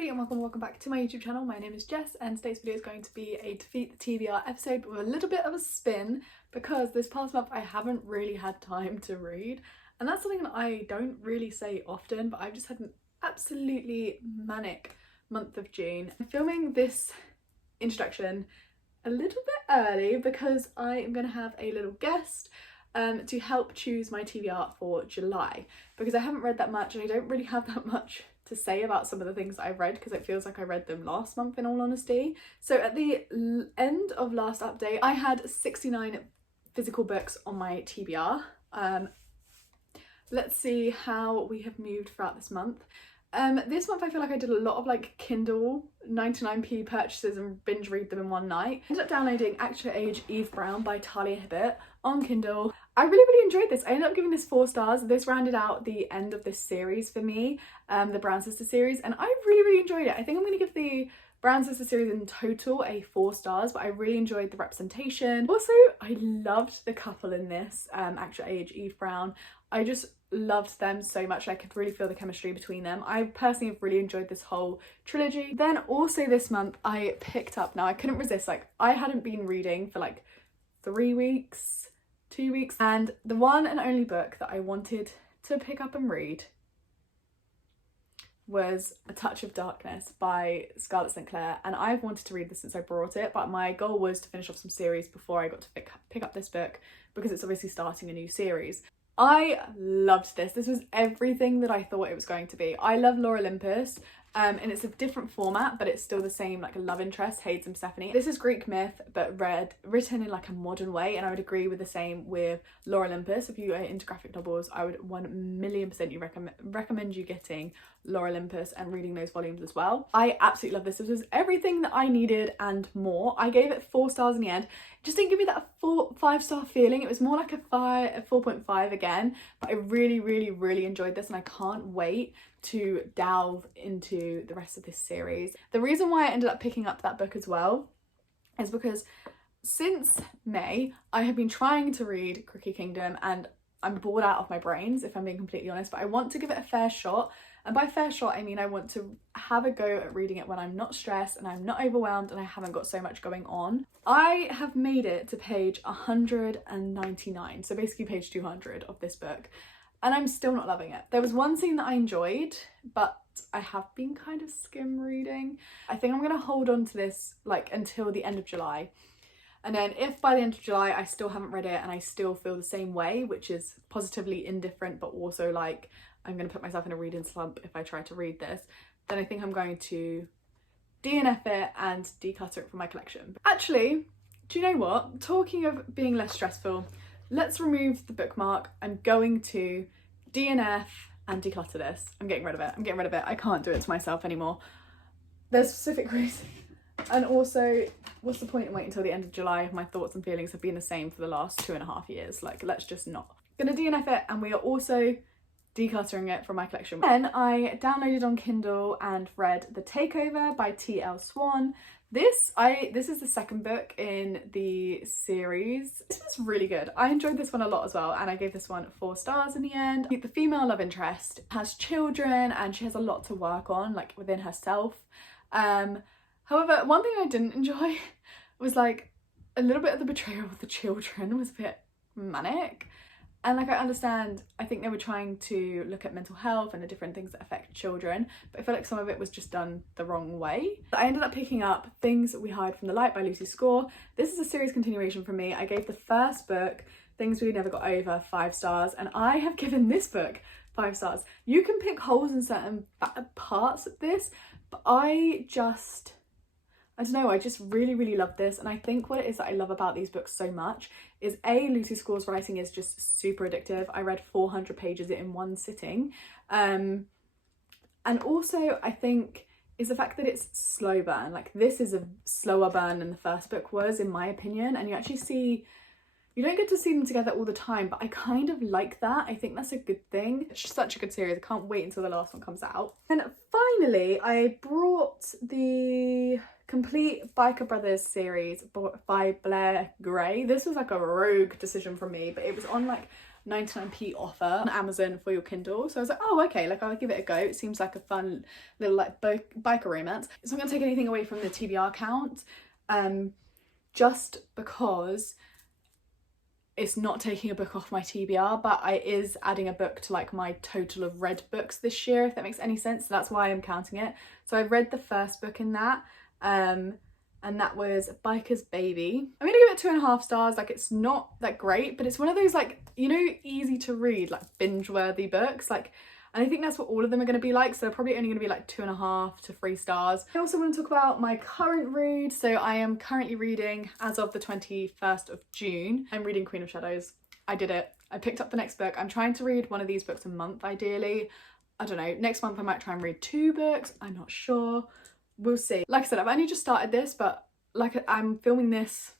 everybody and welcome back to my YouTube channel. My name is Jess and today's video is going to be a Defeat the TBR episode with a little bit of a spin because this past month I haven't really had time to read, and that's something that I don't really say often, but I've just had an absolutely manic month of June. I'm filming this introduction a little bit early because I am going to have a little guest to help choose my TBR for July, because I haven't read that much and I don't really have that much to say about some of the things that I've read because it feels like I read them last month, in all honesty. So at the end of last update I had 69 physical books on my TBR. Let's see how we have moved throughout this month. This month I feel like I did a lot of like Kindle 99p purchases and binge read them in one night. I ended up downloading Actual Age Eve Brown by Talia Hibbert on Kindle. I really enjoyed this. I ended up giving this 4 stars. This rounded out the end of this series for me, the Brown Sister series, and I really enjoyed it. I think I'm going to give the Brown Sister series in total a 4 stars, but I really enjoyed the representation. Also, I loved the couple in this, Actual Age Eve Brown. I just loved them so much. I could really feel the chemistry between them. I personally have really enjoyed this whole trilogy. Then also this month I picked up, now I couldn't resist, like I hadn't been reading for like 3 weeks, 2 weeks, and the one and only book that I wanted to pick up and read was A Touch of Darkness by Scarlett St. Clair, and I've wanted to read this since I bought it, but my goal was to finish off some series before I got to pick up this book because it's obviously starting a new series. I loved this. This was everything that I thought it was going to be. I love Lore Olympus, and it's a different format, but it's still the same, like a love interest, Hades and Persephone. This is Greek myth, but written in like a modern way, and I would agree with the same with Lore Olympus. If you are into graphic novels, I would 1,000,000% recommend you getting Lore Olympus and reading those volumes as well. I absolutely love this. This was everything that I needed and more. I gave it 4 stars in the end. It just didn't give me that 5-star feeling. It was more like a 4.5 again, but I really enjoyed this, and I can't wait to delve into the rest of this series. The reason why I ended up picking up that book as well is because since May I have been trying to read Cookie Kingdom and I'm bored out of my brains, if I'm being completely honest, but I want to give it a fair shot. And by fair shot I mean I want to have a go at reading it when I'm not stressed and I'm not overwhelmed and I haven't got so much going on. I have made it to page 199, so basically page 200 of this book, and I'm still not loving it. There was one scene that I enjoyed, but I have been kind of skim reading. I think I'm going to hold on to this like until the end of July. And then if by the end of July I still haven't read it and I still feel the same way, which is positively indifferent, but also like I'm going to put myself in a reading slump if I try to read this, then I think I'm going to DNF it and declutter it from my collection. Actually, do you know what? Talking of being less stressful, let's remove the bookmark. I'm going to DNF and declutter this. I'm getting rid of it. I can't do it to myself anymore. There's a specific reason. And also, what's the point in waiting until the end of July if my thoughts and feelings have been the same for the last 2.5 years? Like, let's just not. Gonna DNF it, and we are also decluttering it from my collection. Then I downloaded on Kindle and read The Takeover by T.L. Swan. This is the second book in the series. This was really good. I enjoyed this one a lot as well, and I gave this one 4 stars in the end. The female love interest has children and she has a lot to work on, like within herself. However, one thing I didn't enjoy was like a little bit of the betrayal of the children was a bit manic. And like I understand, I think they were trying to look at mental health and the different things that affect children, but I feel like some of it was just done the wrong way. I ended up picking up Things We Hide from the Light by Lucy Score. This is a series continuation for me. I gave the first book, Things We Never Got Over, 5 stars, and I have given this book 5 stars. You can pick holes in certain parts of this, but I don't know, I just really love this. And I think what it is that I love about these books so much is Lucy Score's writing is just super addictive. I read 400 pages in one sitting. And also I think is the fact that it's slow burn. Like this is a slower burn than the first book was, in my opinion. And you don't get to see them together all the time, but I kind of like that. I think that's a good thing. It's such a good series. I can't wait until the last one comes out. And finally, I brought the complete Biker Brothers series by Blair Gray. This was like a rogue decision from me, but it was on like 99p offer on Amazon for your Kindle. So I was like, oh, okay, like I'll give it a go. It seems like a fun little like biker romance. It's not gonna take anything away from the TBR count, just because it's not taking a book off my TBR, but it is adding a book to like my total of read books this year, if that makes any sense. So that's why I'm counting it. So I read the first book in that, and that was Biker's Baby. I'm gonna give it 2.5 stars. Like, it's not that great, but it's one of those, like, you know, easy to read, like binge-worthy books. Like, and I think that's what all of them are going to be like. So they're probably only going to be like 2.5 to 3 stars. I also want to talk about my current read. So I am currently reading, as of the 21st of June, I'm reading Queen of Shadows. I did it. I picked up the next book. I'm trying to read one of these books a month, ideally. I don't know. Next month I might try and read 2 books. I'm not sure. We'll see. Like I said, I've only just started this, but like I'm filming this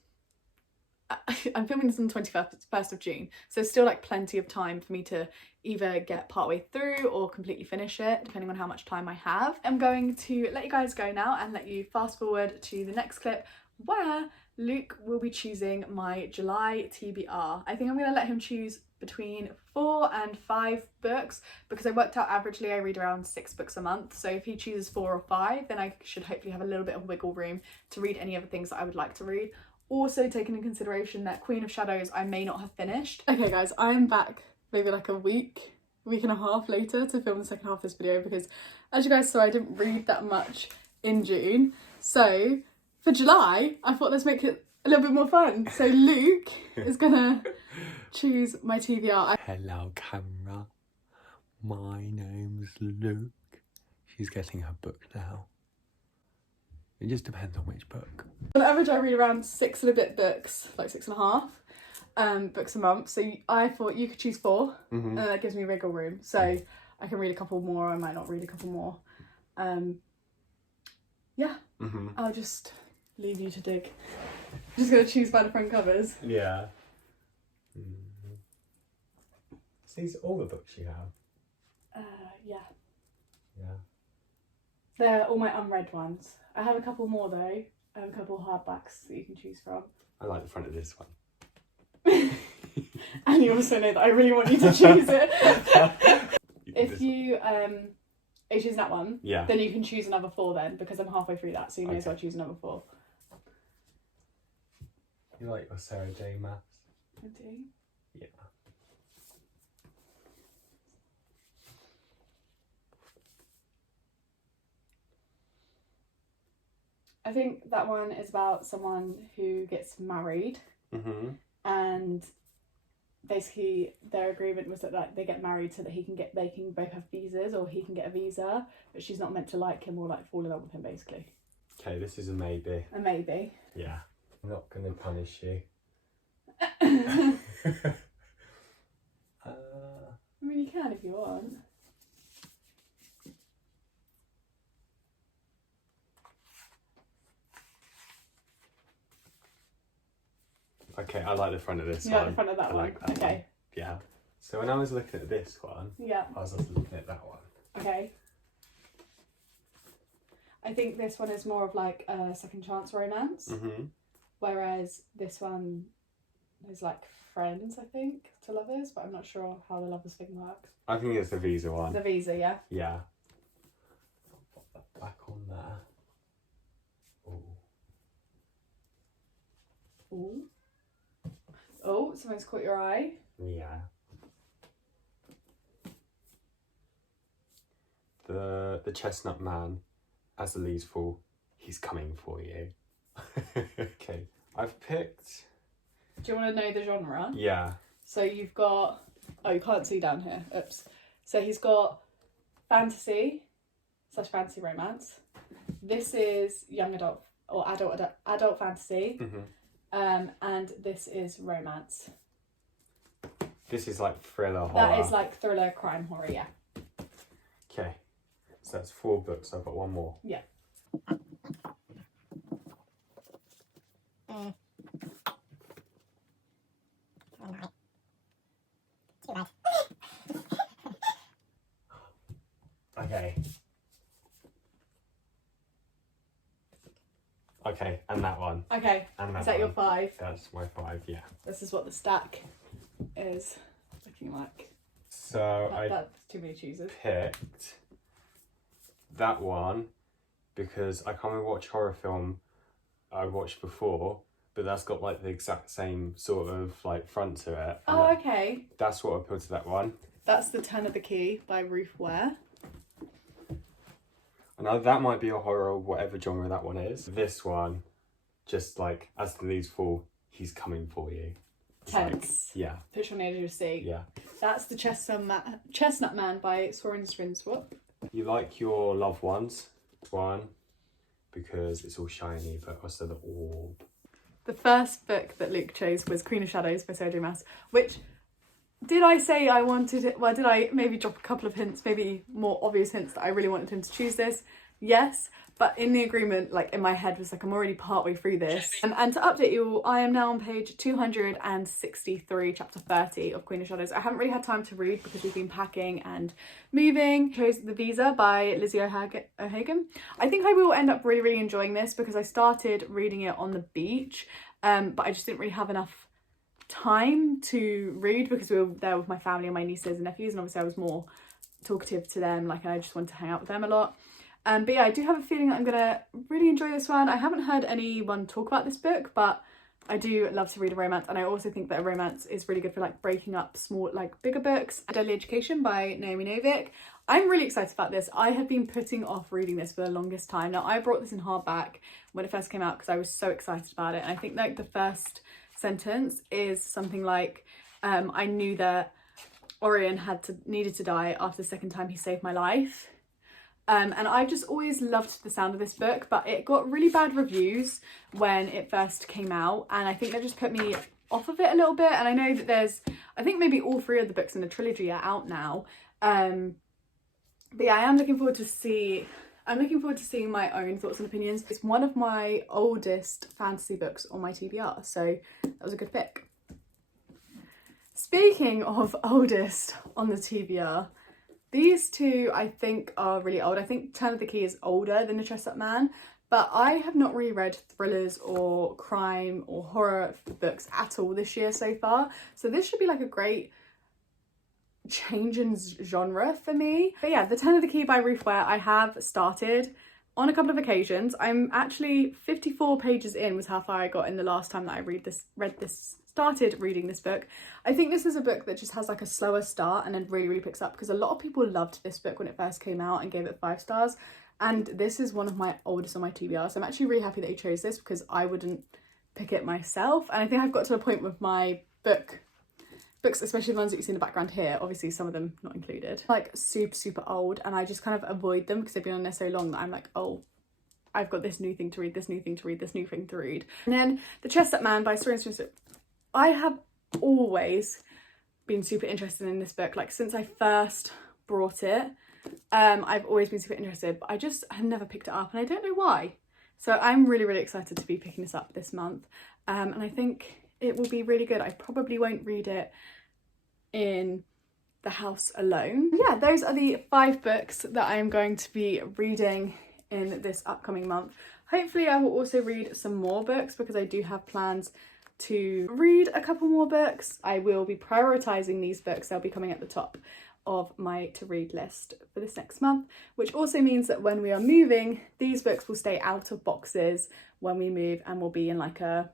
on the 21st of June, so still like plenty of time for me to either get partway through or completely finish it, depending on how much time I have. I'm going to let you guys go now and let you fast forward to the next clip where Luke will be choosing my July TBR. I think I'm going to let him choose between 4 and 5 books, because I worked out averagely I read around 6 books a month. So if he chooses 4 or 5, then I should hopefully have a little bit of wiggle room to read any other things that I would like to read. Also taking into consideration that Queen of Shadows I may not have finished. Okay guys, I'm back maybe like a week and a half later to film the second half of this video, because as you guys saw, I didn't read that much in June. So for July, I thought let's make it a little bit more fun. So Luke is gonna choose my TBR. Hello camera, my name's Luke. She's getting her book now. It just depends on which book. On average I read around 6 and a bit books, like 6.5 books a month. So I thought you could choose 4 and that gives me wiggle room. So I can read a couple more, I might not read a couple more. Yeah, I'll just leave you to dig. I'm just gonna choose by the front covers. Yeah. So these are all the books you have? Yeah. Yeah. They're all my unread ones. I have a couple more though. I have a couple hardbacks that you can choose from. I like the front of this one. And you also know that I really want you to choose it. If you choose that one, yeah, then you can choose another 4 then, because I'm halfway through that, so you may as well choose another 4. You like your Sarah J maths? I do. Yeah. I think that one is about someone who gets married, and basically their agreement was that like, they get married so that they can both have visas, or he can get a visa, but she's not meant to like him or like fall in love with him, basically. Okay, this is a maybe. A maybe. Yeah. I'm not gonna punish you. I mean, you can if you want. Okay, I like the front of this one. You like the front of that one? Like that okay. One. Yeah. So when I was looking at this one, yeah, I was also looking at that one. Okay. I think this one is more of like a second chance romance, whereas this one is like friends, I think, to lovers, but I'm not sure how the lovers thing works. I think it's the visa one. The visa, yeah? Yeah. I'll put that back on there. Ooh. Ooh. Oh, something's caught your eye. Yeah. The chestnut man, as the leaves fall, he's coming for you. Okay, I've picked... Do you want to know the genre? Yeah. So you've got... Oh, you can't see down here. Oops. So he's got fantasy / fantasy romance. This is young adult or adult fantasy. And this is romance. This is like thriller horror. That is like thriller, crime, horror, yeah. Okay. So that's 4 books. I've got one more. Yeah. Okay. Okay, and that one. Okay. And is that your 5? That's my 5, yeah. This is what the stack is looking looking like. So That's too many chooses. picked that one because I can't remember what horror film I watched before, but that's got like the exact same sort of like front to it. Oh, okay. That's what appealed to that one. That's The Turn of the Key by Ruth Ware. I know that might be a horror, whatever genre that one is. This one, just like as the leaves fall, he's coming for you. Tense. Like, yeah. Picture on the edge of your seat. Yeah. That's The Chestnut Man by Soren Swinswap. You like your loved ones, one, because it's all shiny, but also the orb. The first book that Luke chose was Queen of Shadows by Sarah J. Maas, which, did I say I wanted it? Well, did I maybe drop a couple of hints, maybe more obvious hints that I really wanted him to choose this? Yes, but in the agreement, like in my head was like, I'm already partway through this. And to update you all, I am now on page 263, chapter 30 of Queen of Shadows. I haven't really had time to read because we've been packing and moving. I chose The Visa by Lizzie O'Hagan. I think I will end up really enjoying this because I started reading it on the beach, but I just didn't really have enough time to read because we were there with my family and my nieces and nephews, and obviously I was more talkative to them, like I just wanted to hang out with them a lot. But yeah, I do have a feeling that I'm gonna really enjoy this one. I haven't heard anyone talk about this book, but I do love to read a romance, and I also think that a romance is really good for like breaking up small, like bigger books. Deadly Education by Naomi Novik. I'm really excited about this. I have been putting off reading this for the longest time. Now, I brought this in hardback when it first came out because I was so excited about it, and I think like the first sentence is something like, I knew that Orion needed to die after the second time he saved my life. And I just always loved the sound of this book, but it got really bad reviews when it first came out, and I think that just put me off of it a little bit. And I know that I think maybe all three of the books in the trilogy are out now. But yeah, I'm looking forward to seeing my own thoughts and opinions. It's one of my oldest fantasy books on my TBR, so that was a good pick. Speaking of oldest on the TBR, these two I think are really old. I think Turn of the Key is older than The Chestnut Man, but I have not really read thrillers or crime or horror books at all this year so far. So this should be like a great change in genre for me. But yeah, The Turn of the Key by Ruth Ware I have started on a couple of occasions. I'm actually 54 pages in was how far I got in the last time that I started reading this book. I think this is a book that just has like a slower start and then really picks up, because a lot of people loved this book when it first came out and gave it 5 stars, and this is one of my oldest on my TBR, so I'm actually really happy that he chose this because I wouldn't pick it myself. And I think I've got to a point with my books, especially the ones that you see in the background here, obviously some of them not included, like super old, and I just kind of avoid them because they've been on there so long that I'm like, oh, I've got this new thing to read, this new thing to read, this new thing to read. And then The Chestnut Man by Soren Swinswap. I have always been super interested in this book, like since I first brought it. I've always been super interested, but I just have never picked it up, and I don't know why. So I'm really excited to be picking this up this month, and I think it will be really good. I probably won't read it in the house alone. Yeah, those are the 5 books that I am going to be reading in this upcoming month. Hopefully I will also read some more books because I do have plans to read a couple more books. I will be prioritising these books. They'll be coming at the top of my to read list for this next month, which also means that when we are moving, these books will stay out of boxes when we move and will be in like a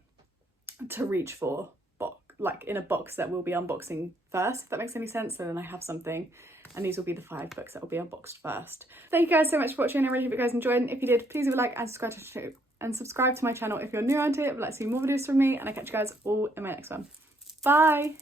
to reach for box, like in a box that we'll be unboxing first, if that makes any sense. So then I have something, and these will be the 5 books that will be unboxed first. Thank you guys so much for watching. I really hope you guys enjoyed, and if you did, please leave a like and subscribe to my channel if you're new around here. I'd like to see more videos from me, and I'll catch you guys all in my next one. Bye!